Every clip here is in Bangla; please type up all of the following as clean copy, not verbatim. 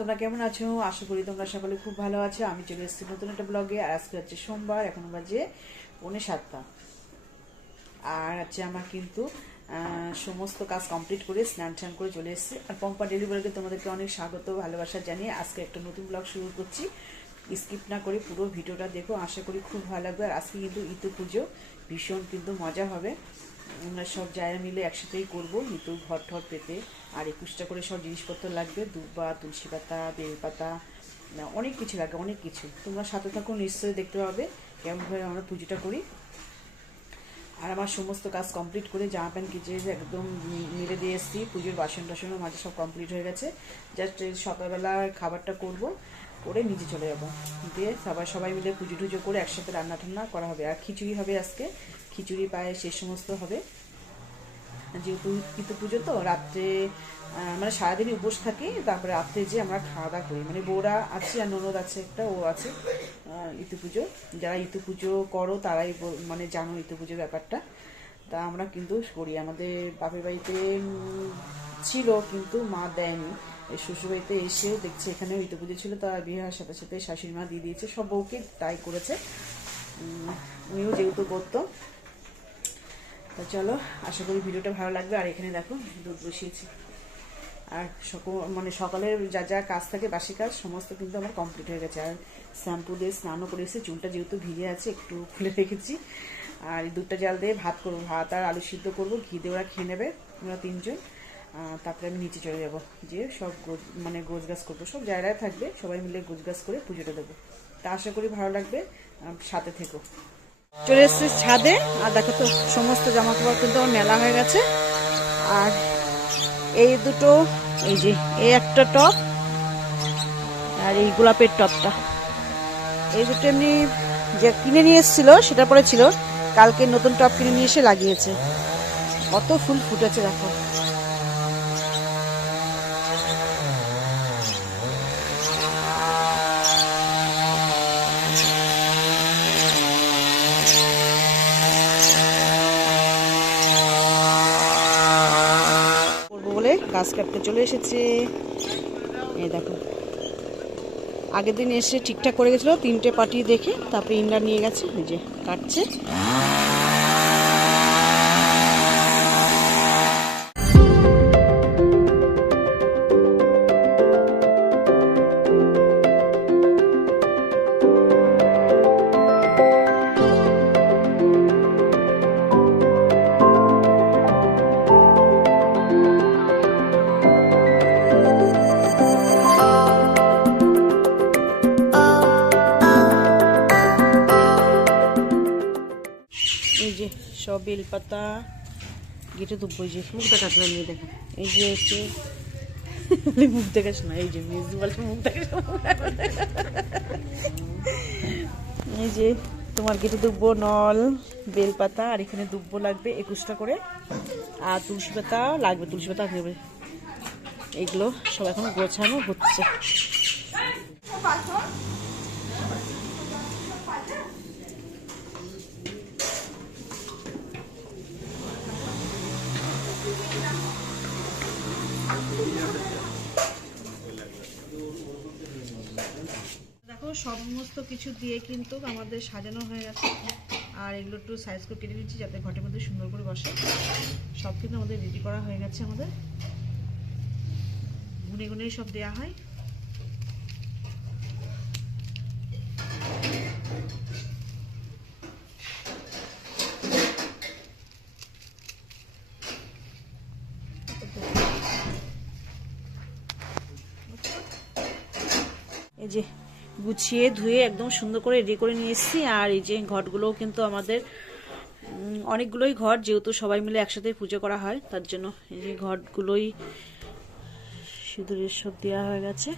তোমরা কেমন আছো? আশা করি তোমরা সকলে খুব ভালো আছো। আমি চলে এসেছি নতুন একটা ব্লগে। আর আজকে হচ্ছে সোমবার, এখন বাজে 6:45। আর হচ্ছে আমার কিন্তু সমস্ত কাজ কমপ্লিট করে স্নান টান করে চলে এসেছি। আর পম্পা ডেলি ব্লগে তোমাদেরকে অনেক স্বাগত, ভালোবাসা জানিয়ে আজকে একটা নতুন ব্লগ শুরু করছি। স্কিপ না করে পুরো ভিডিওটা দেখো, আশা করি খুব ভালো লাগবে। আর আজকে কিন্তু ইতু পুজো, ভীষণ কিন্তু মজা হবে। আমরা সব জায়গা মিলে একসাথেই করবো। ইতুর ঘর ঠর পেতে আর 21টা করে সব জিনিসপত্র লাগবে, দুব্বা, তুলসী পাতা, বেলপাতা, অনেক কিছু লাগবে, অনেক কিছু। তোমরা সাথে থাকো, নিশ্চয়ই দেখতে পাবে কেমনভাবে আমরা পুজোটা করি। আর আমার সমস্ত কাজ কমপ্লিট করে জামা প্যান্ট কিচে একদম মিলে দিয়ে এসেছি। পুজোর বাসন টাসনও মাঝে সব কমপ্লিট হয়ে গেছে। জাস্ট সকালবেলা খাবারটা করব, করে নিচে চলে যাবো, দিয়ে সবাই মিলে পুজো টুজো করে একসাথে রান্না টান্না করা হবে। আর খিচুড়ি হবে আজকে, খিচুড়ি পায়ে সে সমস্ত হবে। যেহেতু ইতু পুজো তো রাত্রে মানে সারাদিনই উপোস থাকি, তারপরে রাত্রে যে আমরা খাওয়া দাওয়া করি, মানে বউরা আছে আর ননদ আছে একটা, ও আছে। ইতু পুজো, যারা ইতু পুজো করো তারাই মানে জানো ইতু পুজোর ব্যাপারটা। তা আমরা কিন্তু করি। আমাদের বাপের বাড়িতে ছিল, কিন্তু মা দেয়নি। এই শ্বশুরবাড়িতে এসেও দেখছি এখানেও ইতু পুজো ছিল, তা বিয়ে হওয়ার সাথে সাথে শাশুড়ি মা দিয়ে দিয়েছে, সব বউকে তাই করেছে। উনিও যেহেতু করতো। তা চলো, আশা করি ভিডিওটা ভালো লাগবে। আর এখানে দেখো দুধ বসিয়েছি। আর মানে সকালের যা যা কাজ থাকে, বাসি কাজ সমস্ত কিন্তু আমার কমপ্লিট হয়ে গেছে। আর শ্যাম্পু দিয়ে স্নানও করে এসেছি, চুলটা যেহেতু ভিজে আছে একটু খুলে রেখেছি। আর এই দুধটা জাল দিয়ে ভাত করবো, ভাত আর আলু সিদ্ধ করবো, ঘি দিয়ে ওরা খেয়ে নেবে, ওরা 3জন। তারপরে আমি নিচে চলে যাবো, যে সব মানে গোছগাছ করবো, সব জায়গায় থাকবে, সবাই মিলে গোছগাছ করে পুজোটা দেবো। তা আশা করি ভালো লাগবে, সাথে থেকো। চলে এসেছি ছাদে। আর দেখো তো সমস্ত জামা কাপড় কিন্তু আমার মেলা হয়ে গেছে। আর এই দুটো, এই যে এই একটা টপ আর এই গোলাপের টপটা, এই দুটো এমনি যে কিনে নিয়ে এসেছিল সেটা পরে ছিল, কালকে নতুন টপ কিনে নিয়ে এসে লাগিয়েছে। কত ফুল ফুটেছে দেখো। গাছ কাটতে চলে এসেছে। এই দেখো, আগের দিন এসে ঠিকঠাক করে গেছিল, 3টে পাটি দেখে তারপরে ইন্ডা নিয়ে গেছে, এই যে কাটছে। এই যে সব বেলপাতা গেটে দুব্বো, এই যে মুখ দেখাচ্ছিলাম, নিয়ে দেখো, এই যে হচ্ছে মুখ দেখাস না, এই যে মুখ দেখাস, এই যে তোমার গেটে দুব্বো, নল, বেলপাতা, আর এখানে দুব্বো লাগবে 21টা করে, আর তুলসী পাতা লাগবে, তুলসী পাতা নেবে। এগুলো সব এখন গোছানো হচ্ছে। দেখো সমস্ত কিছু দিয়ে কিন্তু আমাদের সাজানো হয়ে গেছে। আর এগুলো একটু সাইজ করে কেটে দিচ্ছি যাতে ঘটের মধ্যে সুন্দর করে বসে। সব কিন্তু আমাদের রেডি করা হয়ে গেছে। আমাদের গুনে গুনে সব দেওয়া হয়। এই যে গুছিয়ে ধুয়ে একদম সুন্দর করে রেডি করে নিয়ে এসেছি। আর এই যে ঘটগুলোও কিন্তু আমাদের অনেকগুলোই ঘট, যেহেতু সবাই মিলে একসাথে পুজো করা হয়, তার জন্য এই যে ঘটগুলোই সিঁদুরের সব দেওয়া হয়ে গেছে,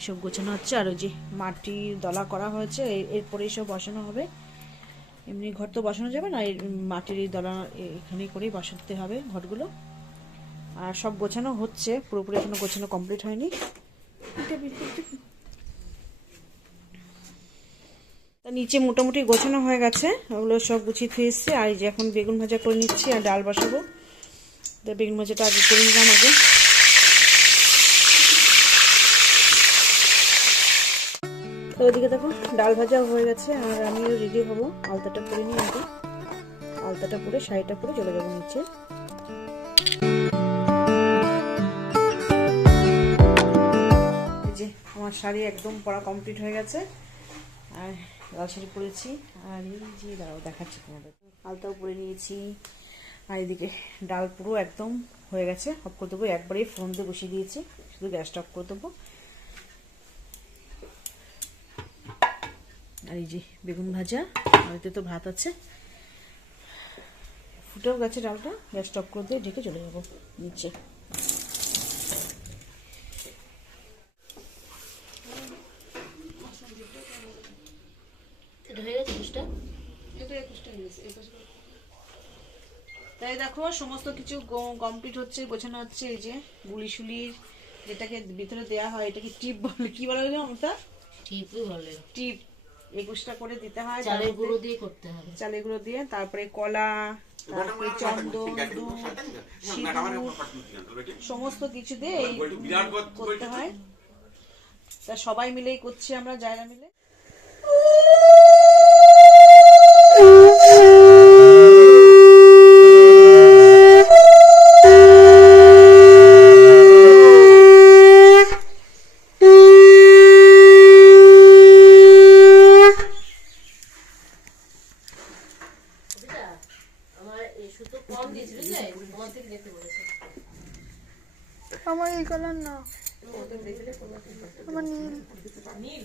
এসব গোছানো হচ্ছে। আর ওই যে মাটির দলা করা হয়েছে, এরপরে এসব বসানো হবে। এমনি ঘর তো বসানো যাবে না, মাটির এই দলা এখানেই করেই বসাতে হবে ঘটগুলো। আর সব গোছানো হচ্ছে, পুরোপুরি এখনো গোছানো কমপ্লিট হয়নি। নিচে মোটামুটি গোছানো হয়ে গেছে, ওগুলো সব গুছিয়ে থুয়ে এসছি। আর এই যে এখন বেগুন ভাজা করে নিচ্ছি আর ডাল বসাবো। বেগুন ভাজাটা আগে করে নিলাম আগে। ওইদিকে দেখো ডাল ভাজা হয়ে গেছে, আর আমিও রেডি হবো। আলতাটা পরে নিই আগে, আলতাটা পরে শাড়িটা পরে চলে যাবো নিচে। এই যে আমার শাড়ি একদম পরা কমপ্লিট হয়ে গেছে, আর লাল শাড়ি পরেছি। আর এই যে দাঁড়াও দেখাচ্ছি তোমাদের, আলতাও পরে নিয়েছি। আর এদিকে ডাল পুরো একদম হয়ে গেছে, অফ করে দেবো। একবারে ফোন দিয়ে বসিয়ে দিয়েছি, শুধু গ্যাসটা অফ করে দেবো। আর এই যে বেগুন ভাজা, আর এতে তো ভাত আছে, ফুটেও গেছে ডালটা। গ্যাস অফ করে দিয়ে ঢেকে চলে যাবো নিচে। তাই দেখো সমস্ত কিছু কমপ্লিট হচ্ছে, গোছানো হচ্ছে। এই যে গুলি শুলির যেটাকে ভিতরে দেওয়া হয়, এটাকে টিপ বলে, কি বলা হলো ওটা? টিপই বলে। টিপ 21টা করে দিতে হয়, চালের গুঁড়ো দিয়ে করতে হবে। চালের গুঁড়ো দিয়ে, তারপরে কলা, তারপরে চন্দন, সমস্ত কিছু দিয়ে এই করতে হয়। তা সবাই মিলেই করছি আমরা, জায়গা মিলে। আমার এই কালার না, আমার নীল।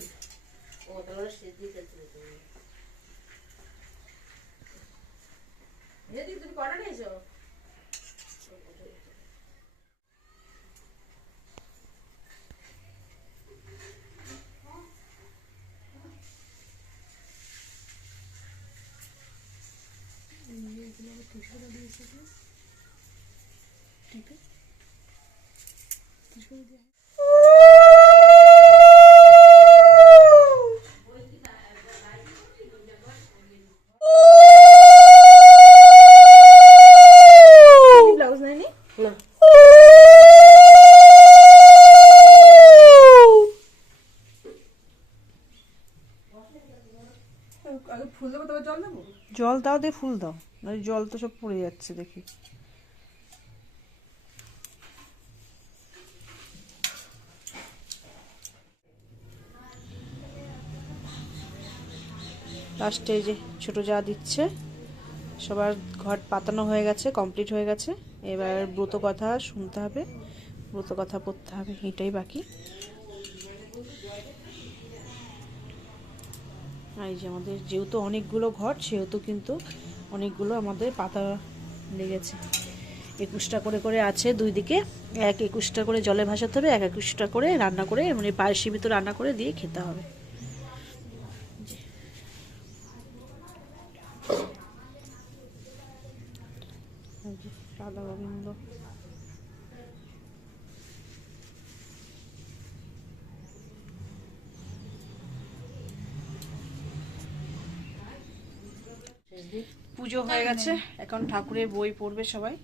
ও তাহলে সেদ্ধি করতে যদি তুমি কটা নিয়েছো? ব্লাউজ নেয়নি না, ফুল দেবো তবে জল দেবো। জল দাও, দিয়ে ফুল দাও, জল তো সব পড়ে যাচ্ছে দেখি। লাস্টে এই যে ছোট যা দিচ্ছে, সবার ঘর পাতানো হয়ে গেছে, কমপ্লিট হয়ে গেছে। এবার ব্রত কথা শুনতে হবে, ব্রত কথা পড়তে হবে, এটাই বাকি। আর এই যে আমাদের যেহেতু অনেকগুলো ঘর, সেহেতু কিন্তু অনেকগুলো আমাদের পাতা লেগেছে। 21টা করে করে আছে দুই দিকে, 21টা করে জলে ভাসাতে হবে, 21টা করে রান্না করে, মানে পায়েসের ভিতর রান্না করে দিয়ে খেতে হবে। রাধা গোবিন্দ, পুজো হয়ে গেছে, এখন ঠাকুরের বই পড়বে সবাই।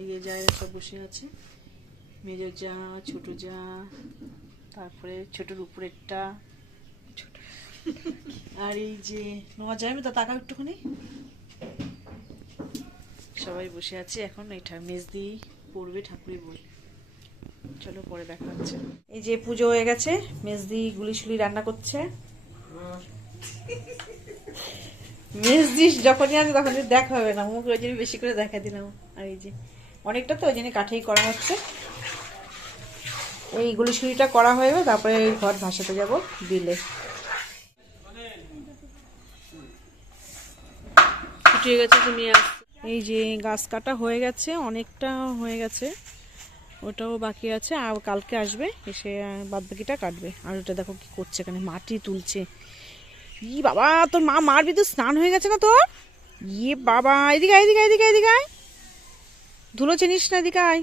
এই জায়গায় সব বসে আছে, মেজর যা, ছোট যা, তারপরে ছোটর উপরেরটা, আর এই যে নোয়া যায়, তা তাকাও একটুখানি। সবাই বসে আছে এখন, এই মেজদি পড়বে ঠাকুরের বই। চলো পরে দেখা হচ্ছে। এই যে পুজো হয়ে গেছে, মেজদি গুলিশুলি রান্না করছে। মেজদি যখনই আসে তখনই দেখা হবে না, মুখ ওই জন্য বেশি করে দেখা দিলাম। আর এই যে অনেকটা তো ওই জন্য কাঠেই করা হচ্ছে। এই গুলিশুলিটা করা হয়ে গেল, তারপরে ঘর ভাসাতে যাব বিলে। ছুটিয়ে গেছে তুমি। এই যে গাছ কাটা হয়ে গেছে, অনেকটা হয়ে গেছে, ওটাও বাকি আছে। আর কালকে আসবে, এসে বাদ বাকিটা কাটবে। আর ওটা দেখো কি করছে, এখানে মাটি তুলছে। ই বাবা, তোর মা মারবি তো, স্নান হয়ে গেছে না তোর? ইয়ে বাবা, এদিকে এদিকে এদিকে এদিকে আয়, ধুলো চিনিস না, এদিকে আয়।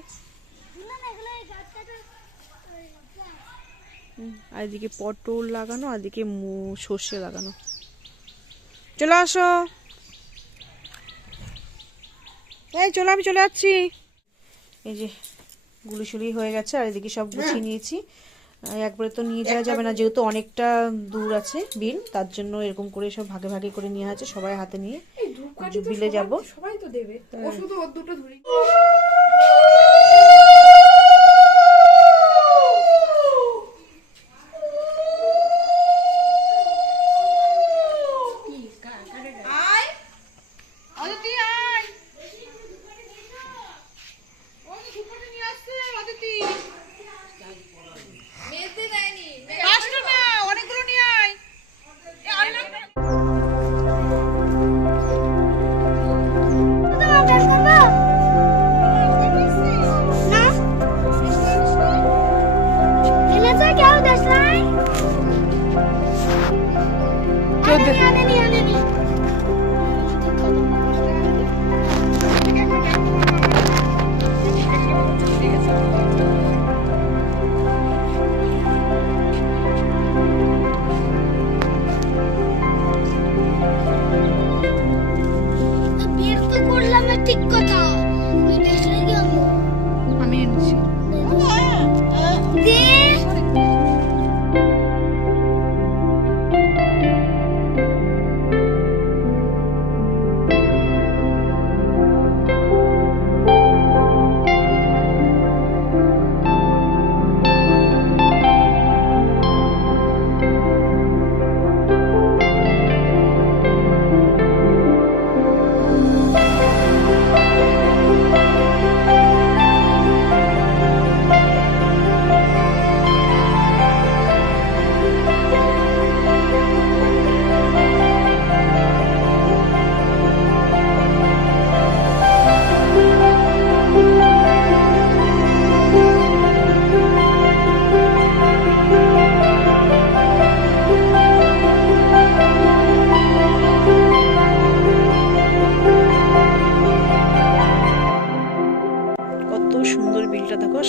আর এদিকে পটল লাগানো, আর এদিকে সর্ষে লাগানো। চলে আসো, এই চলো, আমি চলে যাচ্ছি। এই যে গুলিশুলি হয়ে গেছে, আর এদিকে সব গুছিয়ে নিয়েছি। একবারে তো নিয়ে যাওয়া যাবে না, যেহেতু অনেকটা দূর আছে বিল, তার জন্য এরকম করে সব ভাগে ভাগে করে নিয়ে আছে, সবাই হাতে নিয়ে বিলে যাব। সবাই তো দেবে, ও শুধু ওর দুটো ধরি। ঠিক কথা আমি এনেছি।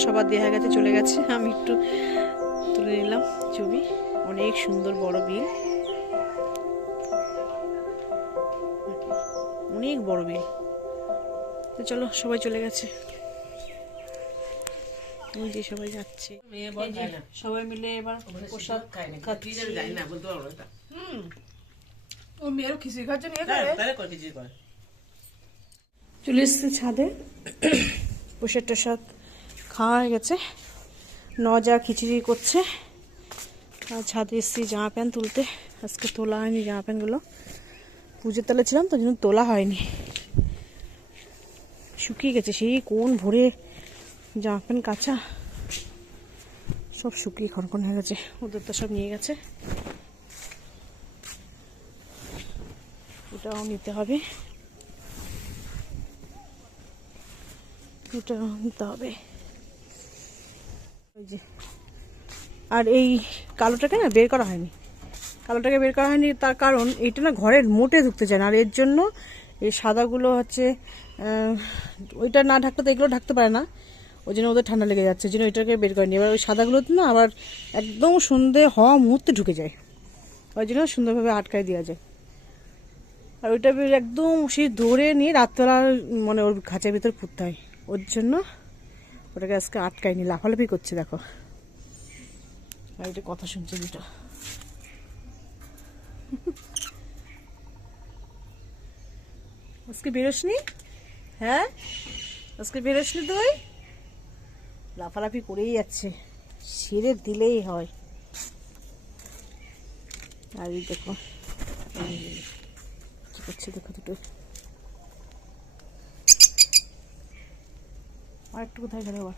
সবার দেখা গেছে, চলে গেছে, আমি একটু তুলে নিলাম ছবি। অনেক সুন্দর বড় বিল, অনেক বড় বিল। তো চলো, সবাই চলে গেছে, ওই যে সবাই যাচ্ছে, সবাই মিলে এবার প্রসাদ খাচ্ছি। ও মেয়েরও খিচুড়ি খাওয়ার জন্য চলে এসছে ছাদে, প্রসাদ টসাদ খাওয়া হয়ে গেছে। নজা খিচুড়ি করছে, আর ছাদে এসছি জামা প্যান্ট তুলতে। আজকে তোলা হয়নি জামা প্যান্টগুলো, পুজোর তলে ছিলাম তো, জন্য তোলা হয়নি, শুকিয়ে গেছে। সেই কোন ভোরে জামা প্যান্ট কাঁচা, সব শুকিয়ে খনখন হয়ে গেছে। ওদের তো সব নিয়ে গেছে, ওটাও নিতে হবে, ওটাও নিতে হবে। ওই যে, আর এই কালোটাকে না বের করা হয়নি, কালোটাকে বের করা হয়নি, তার কারণ এটা না ঘরের মোটে ঢুকতে চায় না, আর এর জন্য এই সাদাগুলো হচ্ছে ওইটা না ঢাকতে তো এগুলো ঢাকতে পারে না, ওই জন্য ওদের ঠান্ডা লেগে যাচ্ছে, ওই জন্য ওইটাকে বের করেনি। এবার ওই সাদাগুলোতে না আবার একদম সন্ধে হওয়া মুহূর্তে ঢুকে যায়, ওই জন্য সুন্দরভাবে আটকায় দেওয়া যায়। আর ওইটা একদম সেই ধরে নিয়ে রাত্রবেলা মানে ওর খাঁচার ভিতর পুঁততে হয়, ওর জন্য ওটাকে আজকে আটকায়নি, লাফালাফি করছে দেখো। আর এটা কথা শুনছে দুটো, আজকে বেরোসনি? হ্যাঁ, আজকে বেরোসনি তুই? লাফালাফি করেই যাচ্ছে, ছেড়ে দিলেই হয়। আর এই দেখো কি করছে, দেখো দুটো। আর একটু কোথায় গেল আবার?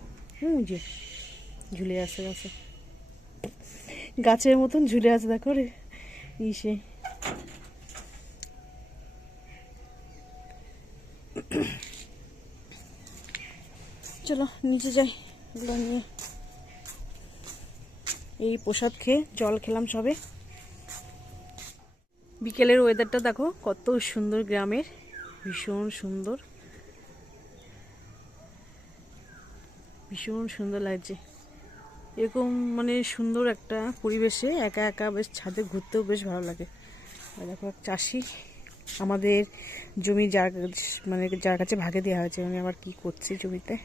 যে ঝুলে আছে গাছে, গাছের মতন ঝুলে আছে দেখো রে ইসে। চলো নিচে যাই, এগুলো নিয়ে। এই প্রসাদ খেয়ে জল খেলাম সবে। বিকেলের ওয়েদারটা দেখো কত সুন্দর, গ্রামের ভীষণ সুন্দর, ভীষণ সুন্দর লাগছে। এরকম মানে সুন্দর একটা পরিবেশে একা একা বেশ ছাদে ঘুরতেও বেশ ভালো লাগে। দেখো এক চাষি, আমাদের জমি যার কাছে ভাগে দেওয়া হয়েছে, উনি আবার কি করছে জমিতে,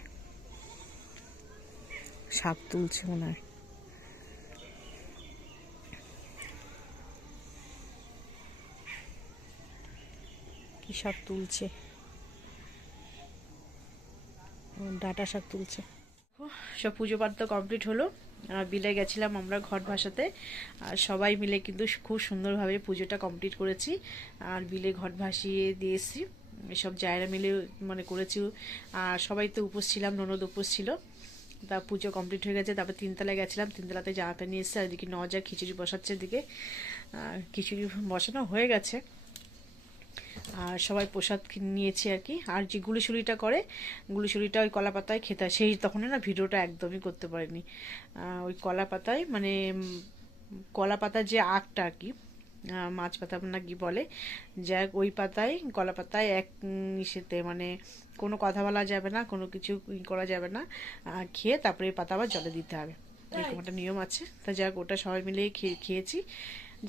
শাক তুলছে মনে হয়। কি শাক তুলছে, ডাঁটা শাক তুলছে। সব পুজো পাঠ তো কমপ্লিট হলো। বিলে গেছিলাম আমরা ঘট ভাসাতে, আর সবাই মিলে কিন্তু খুব সুন্দরভাবে পুজোটা কমপ্লিট করেছি। আর বিলে ঘট ভাসিয়ে দিয়েছি, সব জায়গা মিলে মানে করেছি। আর সবাই তো উপোস ছিলাম, ননদ উপোস ছিল। তা পুজো কমপ্লিট হয়ে গেছে, তারপর তিনতলায় গেছিলাম, তিনতলাতে জামা প্যান্ট নিয়ে এসেছে। আর এদিকে নজা খিচুড়ি বসাচ্ছে, এদিকে খিচুড়ি বসানো হয়ে গেছে। আর সবাই প্রসাদ নিয়েছি আর কি। আর যে গুলিশুলিটা করে, গুলিশুলিটা ওই কলা পাতায় খেতে হয়। সেই তখন না ভিডিওটা একদমই করতে পারিনি। ওই কলা পাতায় মানে কলা পাতার যে আঁকটা আর কি, মাছ পাতা না কি বলে, যাক ওই পাতায়, কলা পাতায় এক ইসেতে মানে কোনো কথা বলা যাবে না, কোনো কিছু করা যাবে না, খেয়ে তারপরে এই পাতা আবার জলে দিতে হবে, এরকম একটা নিয়ম আছে। তা যাক ওটা সবাই মিলে খেয়েছি,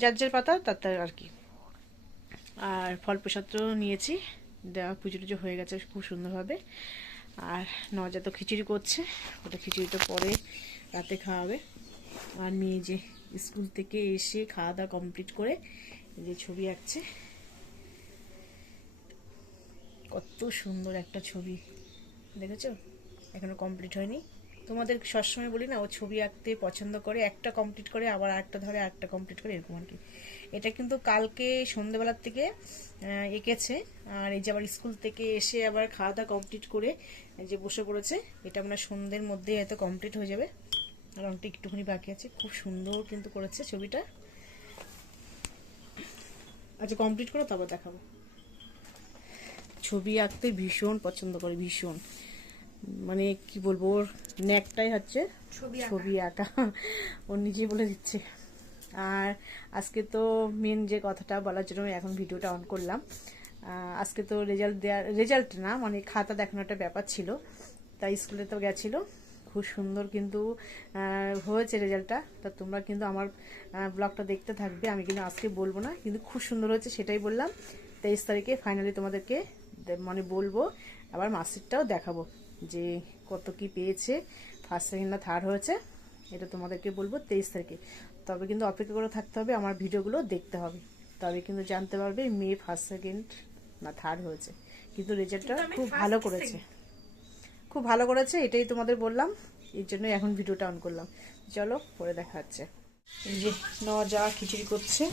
যার যার পাতা তার আর কি। আর ফল প্রসাদও নিয়েছি, দেওয়া পুজো টুজো হয়ে গেছে খুব সুন্দরভাবে। আর নজা তো খিচুড়ি করছে, ওটা খিচুড়িটা পরে রাতে খাওয়াবে। আর মেয়ে যে স্কুল থেকে এসে খাওয়া দাওয়া কমপ্লিট করে যে ছবি আঁকছে, কত সুন্দর একটা ছবি দেখেছো, এখনো কমপ্লিট হয়নি। তোমাদের সবসময় বলি না, ও ছবি আঁকতে পছন্দ করে, একটা কমপ্লিট করে আবার আরেকটা ধরে, আরেকটা কমপ্লিট করে, এরকম আর কি। এটা কিন্তু কালকে সন্ধ্যেবেলার থেকে এঁকেছে। আর এই যে আবার স্কুল থেকে এসে আবার খাওয়া দাওয়া কমপ্লিট করে যে বসে পড়েছে, এটা মানে সন্ধ্যের মধ্যে এত কমপ্লিট হয়ে যাবে। রংটা একটুখানি বাকি আছে, খুব সুন্দর কিন্তু করেছে ছবিটা। আচ্ছা কমপ্লিট করো তারপর দেখাবো। ছবি আঁকতে ভীষণ পছন্দ করে, ভীষণ, মানে কি বলবো, ওর ন্যাকটাই হচ্ছে ছবি আঁকা, ওর নিজেই বলে দিচ্ছে। আর আজকে তো মেন যে কথাটা বলার জন্য এখন ভিডিওটা অন করলাম, আজকে তো রেজাল্ট না মানে খাতা দেখানো একটা ব্যাপার ছিল, তাই স্কুলে তো গেছিলো। খুব সুন্দর কিন্তু হয়েছে রেজাল্টটা। তা তোমরা কিন্তু আমার ব্লগটা দেখতে থাকবে, আমি কিন্তু আজকে বলবো না, কিন্তু খুব সুন্দর হয়েছে সেটাই বললাম। 23 তারিখে ফাইনালি তোমাদেরকে মানে বলবো, আবার মার্কশিটটাও দেখাবো যে কত কি পেয়েছে, ফার্স্ট সেকেন্ড না থার্ড হয়েছে, এটা তোমাদেরকে বলবো 23 তারিখে। তবে কিন্তু অপেক্ষা করে থাকতে হবে, আমার ভিডিওগুলো দেখতে হবে, তবে কিন্তু জানতে পারবে মেয়ে ফার্স্ট সেকেন্ড না থার্ড হয়েছে। কিন্তু রেজাল্টটা খুব ভালো করেছে, খুব ভালো করেছে, এটাই তোমাদের বললাম, এই জন্যই এখন ভিডিওটা অন করলাম। চলো পরে দেখা হচ্ছে। এই যে নজা খিচুড়ি করছে,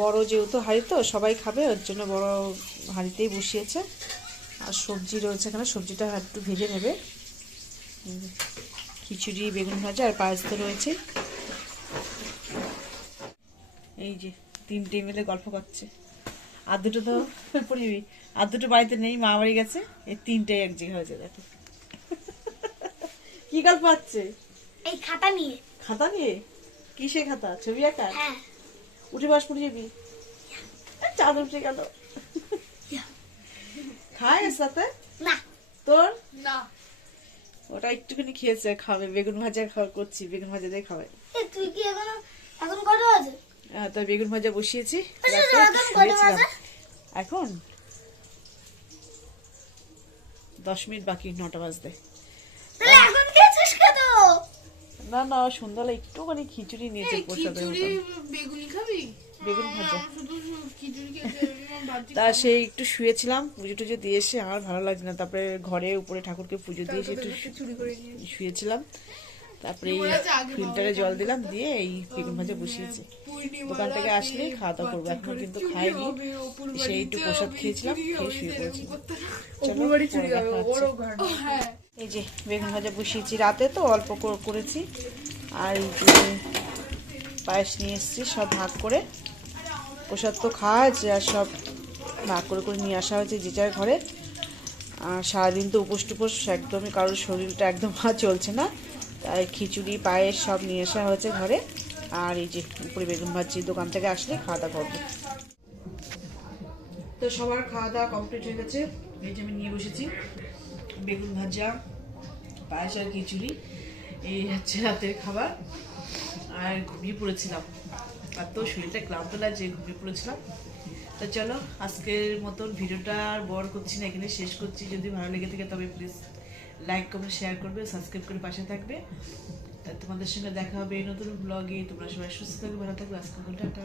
বড় যেহেতু হাঁড়ি তো সবাই খাবে, ওর জন্য বড় হাঁড়িতেই বসিয়েছে। আর সবজি রয়েছে এখানে, সবজিটা একটু ভেজে নেবে। খিচুড়ি, বেগুন ভাজা আর পায়েস তো রয়েছে। এই যে তিনটে মিলে গল্প করছে, আর দুটো তো পড়িবি, আর দুটো বাড়িতে নেই, মা বাড়ি গেছে, এই তিনটাই এক জায়গায় হয়েছে। দেখো কি গল্প আছে এই খাতা নিয়ে। খাতা নিয়ে? কিসে খাতা? ছবি আঁকা? হ্যাঁ। উঠে বাস পড়ে যাবি, চাদর উঠে গেল। খায় এর সাথে না তোর না, ওটা একটুখানি খেয়েছে, খাবে। বেগুন ভাজা খাওয়া করছি, বেগুন ভাজা দিয়ে খাবে। তুই কি এখন কটা বাজে? তো বেগুন ভাজা বসিয়েছি, এখন 10 মিনিট বাকি, 9টা বাজতে। এখন খেয়েছিস কত? না না, সন্ধ্যাবেলা একটুখানি খিচুড়ি নিয়েছে প্রসাদের মতো। বেগুনি খাবি? বেগুন ভাজা। শুধু খিচুড়ি খেতে তা সেই একটু শুয়েছিলাম, পুজো টুজো দিয়ে এসে আর ভালো লাগছে না, তারপরে ঘরে উপরে ঠাকুরকে পুজো দিয়ে এসে একটু চুরি করে নিয়ে শুয়েছিলাম। তারপরে এই ফিল্টারে জল দিলাম, দিয়ে এই বেগুন ভাজা বসিয়েছি। দোকান থেকে আসলে খাওয়া দাওয়া করবো, এখন কিন্তু খাইনি, সেই একটু প্রসাদ খেয়েছিলাম, খেয়ে শুয়ে পড়েছি। চলো পরে দেখা হচ্ছে। এই যে বেগুন ভাজা বসিয়েছি, রাতে তো অল্প করেছি। আর এই যে পায়েস নিয়ে এসেছি, সব ভাগ করে, প্রসাদ তো খাওয়া হয়েছে, আর সব ভাগ করে করে নিয়ে আসা হয়েছে যে যার ঘরে। আর সারাদিন তো উপোস টুপোস একদমই, কারোর শরীরটা একদম চলছে না, তাই খিচুড়ি পায়েস সব নিয়ে আসা হয়েছে ঘরে। আর এই যে উপরে বেগুন ভাজি, দোকান থেকে আসলে খাওয়া দাওয়া করবো। তো সবার খাওয়া দাওয়া কমপ্লিট হয়ে গেছে, এই যে আমি নিয়ে বসেছি বেগুন ভাজা, পায়েস আর খিচুড়ি, এই হচ্ছে রাতের খাবার। আর ঘুমিয়ে পড়েছিলাম, আর তো শরীরটা ক্লান্ত লাগছে, ঘুমিয়ে পড়েছিলাম। তো চলো আজকের মতন ভিডিওটা আর বড় করছি না, এখানে শেষ করছি। যদি ভালো লেগে থাকে তবে প্লিজ লাইক কমেন্ট শেয়ার করবে, সাবস্ক্রাইব করে পাশে থাকবে। তোমাদের সঙ্গে দেখা হবে এই নতুন ব্লগে। তোমরা সবাই সুস্থ থাকবে, ভালো থাকবে। আজকে টাটা।